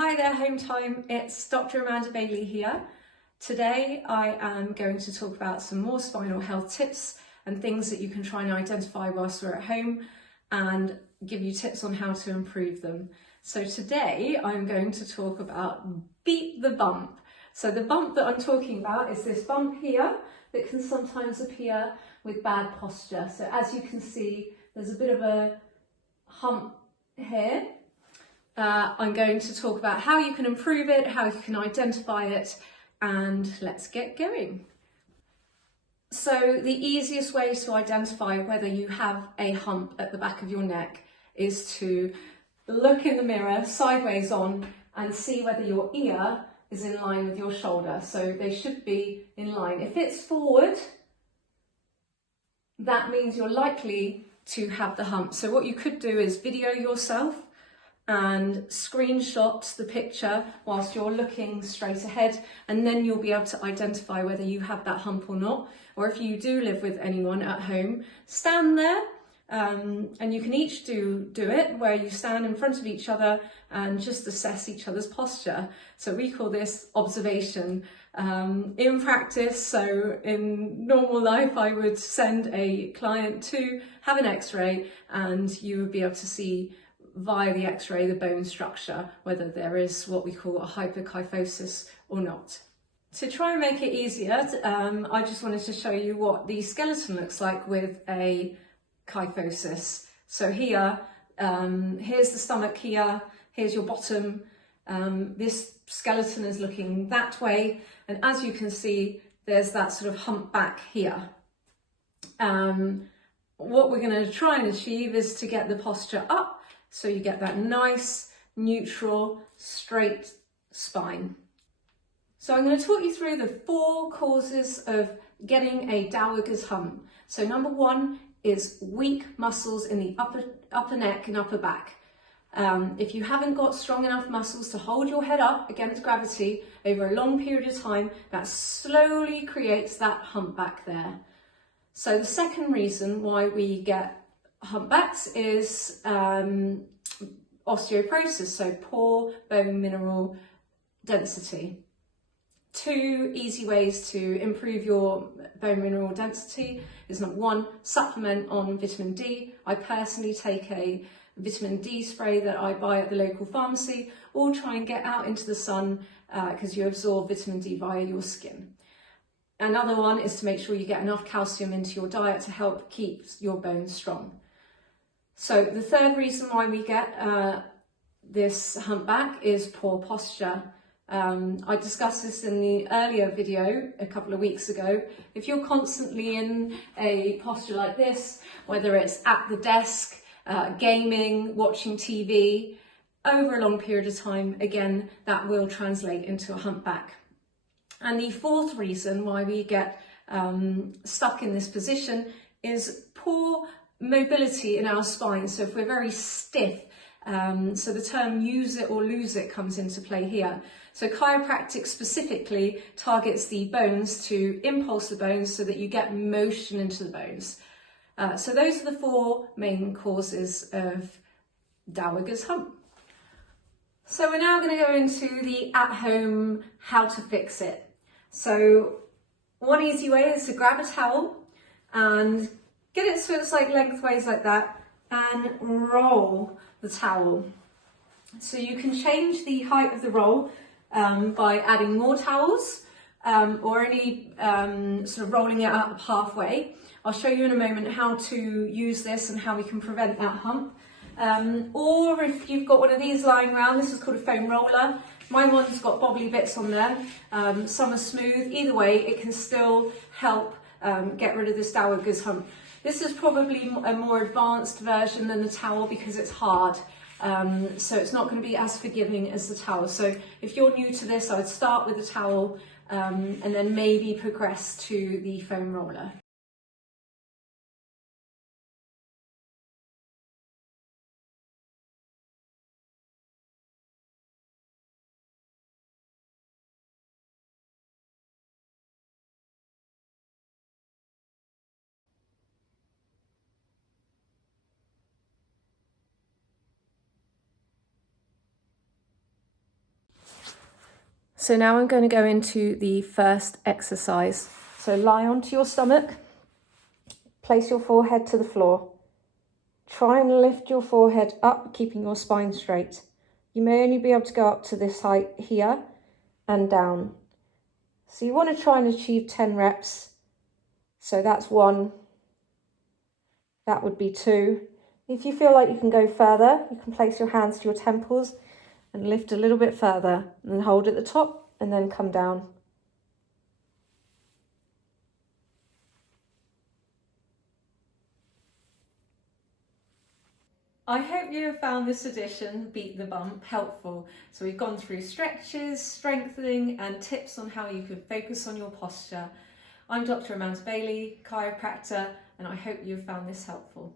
Hi there, Home Time. It's Dr. Amanda Bailey here. Today I am going to talk about some more spinal health tips and things that you can try and identify whilst we're at home and give you tips on how to improve them. So today I'm going to talk about beat the bump. So the bump that I'm talking about is this bump here that can sometimes appear with bad posture. So as you can see, there's a bit of a hump here. I'm going to talk about how you can improve it, how you can identify it, and let's get going. So the easiest way to identify whether you have a hump at the back of your neck is to look in the mirror sideways on and see whether your ear is in line with your shoulder. So they should be in line. If it's forward, that means you're likely to have the hump. So what you could do is video yourself and screenshot the picture whilst you're looking straight ahead, and then you'll be able to identify whether you have that hump or not. Or if you do live with anyone at home, stand there and you can each do it where you stand in front of each other and just assess each other's posture. So we call this observation. In practice, so in normal life, I would send a client to have an x-ray and you would be able to see via the x-ray the bone structure, whether there is what we call a hyperkyphosis or not. To try and make it easier, I just wanted to show you what the skeleton looks like with a kyphosis. So here, here's the stomach here, here's your bottom. This skeleton is looking that way, and as you can see, there's that sort of hump back here. What we're going to try and achieve is to get the posture up, so you get that nice, neutral, straight spine. So I'm going to talk you through the 4 causes of getting a dowager's hump. So number 1 is weak muscles in the upper neck and upper back. If you haven't got strong enough muscles to hold your head up against gravity over a long period of time, that slowly creates that humpback there. So the second reason why we get humpbacks is osteoporosis, so poor bone mineral density. 2 easy ways to improve your bone mineral density is number 1, supplement on vitamin D. I personally take a vitamin D spray that I buy at the local pharmacy, or try and get out into the sun because you absorb vitamin D via your skin. Another one is to make sure you get enough calcium into your diet to help keep your bones strong. So the third reason why we get this humpback is poor posture. I discussed this in the earlier video a couple of weeks ago. If you're constantly in a posture like this, whether it's at the desk, gaming, watching TV, over a long period of time, again, that will translate into a humpback. And the fourth reason why we get stuck in this position is poor mobility in our spine. So if we're very stiff, so the term use it or lose it comes into play here. So chiropractic specifically targets the bones to impulse the bones so that you get motion into the bones. So those are the 4 main causes of dowager's hump. So we're now going to go into the at-home how to fix it. So one easy way is to grab a towel and get it so it's like lengthways like that and roll the towel. So you can change the height of the roll by adding more towels or any sort of rolling it up halfway. I'll show you in a moment how to use this and how we can prevent that hump. Or if you've got one of these lying around, this is called a foam roller. My one's got bobbly bits on there. Some are smooth. Either way, it can still help get rid of this dowager's hump. This is probably a more advanced version than the towel because it's hard. So it's not going to be as forgiving as the towel. So if you're new to this, I would start with the towel and then maybe progress to the foam roller. So now I'm going to go into the first exercise. So lie onto your stomach, place your forehead to the floor. Try and lift your forehead up, keeping your spine straight. You may only be able to go up to this height here and down. So you want to try and achieve 10 reps. So that's 1. That would be 2. If you feel like you can go further, you can place your hands to your temples and lift a little bit further and then hold at the top and then come down. I hope you have found this edition, Beat the Bump, helpful. So we've gone through stretches, strengthening and tips on how you can focus on your posture. I'm Dr. Amanda Bailey, chiropractor, and I hope you've found this helpful.